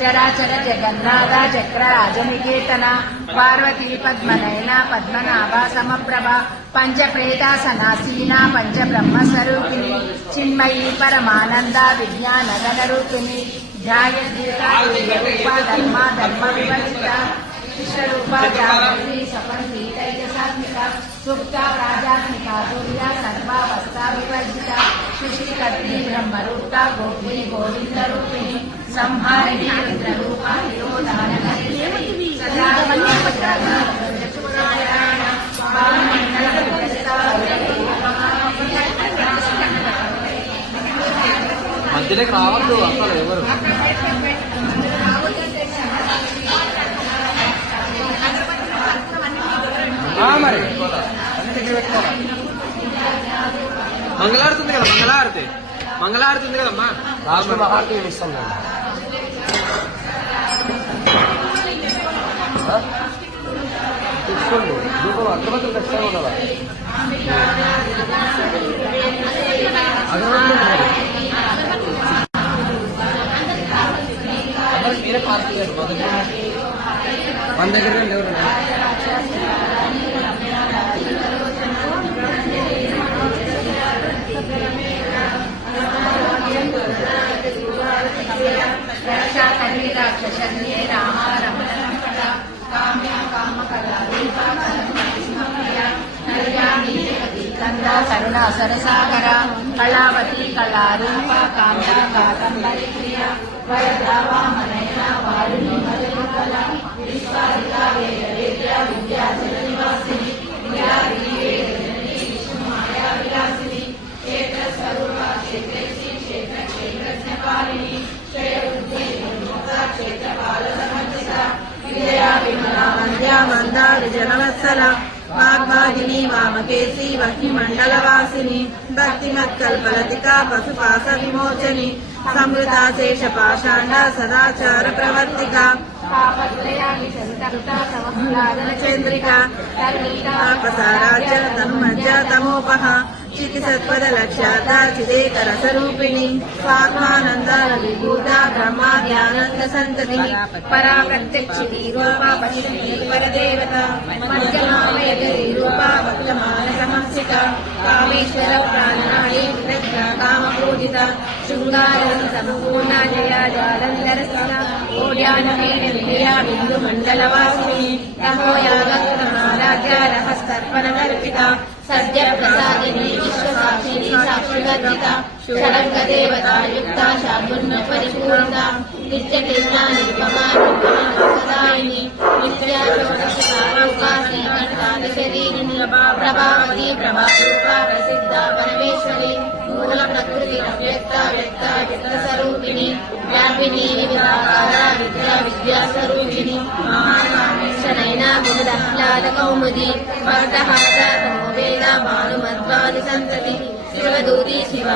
చరాచర జగన్నాథ చక్ర రాజనికేతన పార్వతీ పద్మనయన పద్మనాభ సమప్రభ పంచప్రేతాసనాసీన పంచబ్రహ్మస్వరూపిణి చిన్మయీ పరమానంద విజ్ఞానగణ రూపిణి ధ్యాయద్గీత ధర్మ ధర్మ వివర్జిత విశ్వరూప జాగృతి సపంచీ తైజసాత్మిక సుప్త ప్రాజాత్మిక సూర్య సర్వావస్థా వివర్జిత సృష్టికర్తి బ్రహ్మరూప గోపిణి గోవింద రూపిణి సంహారిణి రుద్రరూప నిరోధానకర్త్రి సదా నారాయణ బాలమండల మధ్యలోకి రావద్దు అసలు ఎవరు మరి మంగళారతి ఉంది కదా మంగళారతి ఉంది కదమ్మా రాష్ట్ర మహారతి ఇస్తాం తీసుకోండి దీపం అగ్రబత్తులు ఖచ్చితంగా ఉన్నదా అగరబత్తులు మీరే పార్టీ లేదు మన దగ్గర ఎవరు కరుణా సరసాగర కళావతి కళారూప కామ్య కాదంబరి ప్రియ వరదావామనయన వారిని మధుకల విశ్వాసిక వేద విద్యాచల నివాసిని విద్యాది వేదజనని విష్ణుమాయా విలాసిని క్షేత్ర స్వరూప క్షేత్రేశి క్షేత్ర క్షేత్రజ్ఞపాలిని శ్రేయబుద్ధి విముక్త క్షేత్రపాల సమర్జిత విజయా విమలా వంద్యా మందారు జనవత్సల వాగ్వాదిని వామకేశి వహ్నిమండలవాసిని భక్తిమత్కల్పలతికా పశుపాస విమోచని సమృత శేష పాషాండ సదాచార ప్రవర్తిక చంద్రిక తాపసారాజ్య తన్మజ్జ తమోపహ చితిసత్పద లక్ష్యాత చిదేకర స్వరూపిణి స్వాత్మానందాల విభూత బ్రహ్మాద్యానంద సంతతి పరా ప్రత్యక్షితి రూప పశ్చిమి పరదేవత మధ్యమామయతి రూప వర్తమాన సమస్యక కామేశ్వర ప్రాణాళి కామపూజిత శృంగారం సంపూర్ణ జయ జాలంధరస్థిత ఓడ్యానమేణ విజయా బిందు మండలవాసిని తమోయాగమారాధ్య రహస్తర్పణమర్పిత సద్య ప్రసాదిని విశ్వసాక్షిని సాక్షిగర్జిత షడంగ దేవతాయుక్త శాగుణ పరిపూరిత నిత్య కృష్ణా నిర్మమాదాయిని నిత్యాశరీరిని ప్రభావతి ప్రభారూప ప్రసిద్ధ పరమేశ్వరి మూల ప్రకృతి వ్యక్త వ్యక్త చిత్రస్వరూపిణి వ్యాపిని వివిధాకార విద్యాస్వరూపిణి మహాకామేశ్వరైన గురుదహ్లాద కౌముది భక్తహార వేద భానుమధ్వాది సంతతి శివదూతి శివ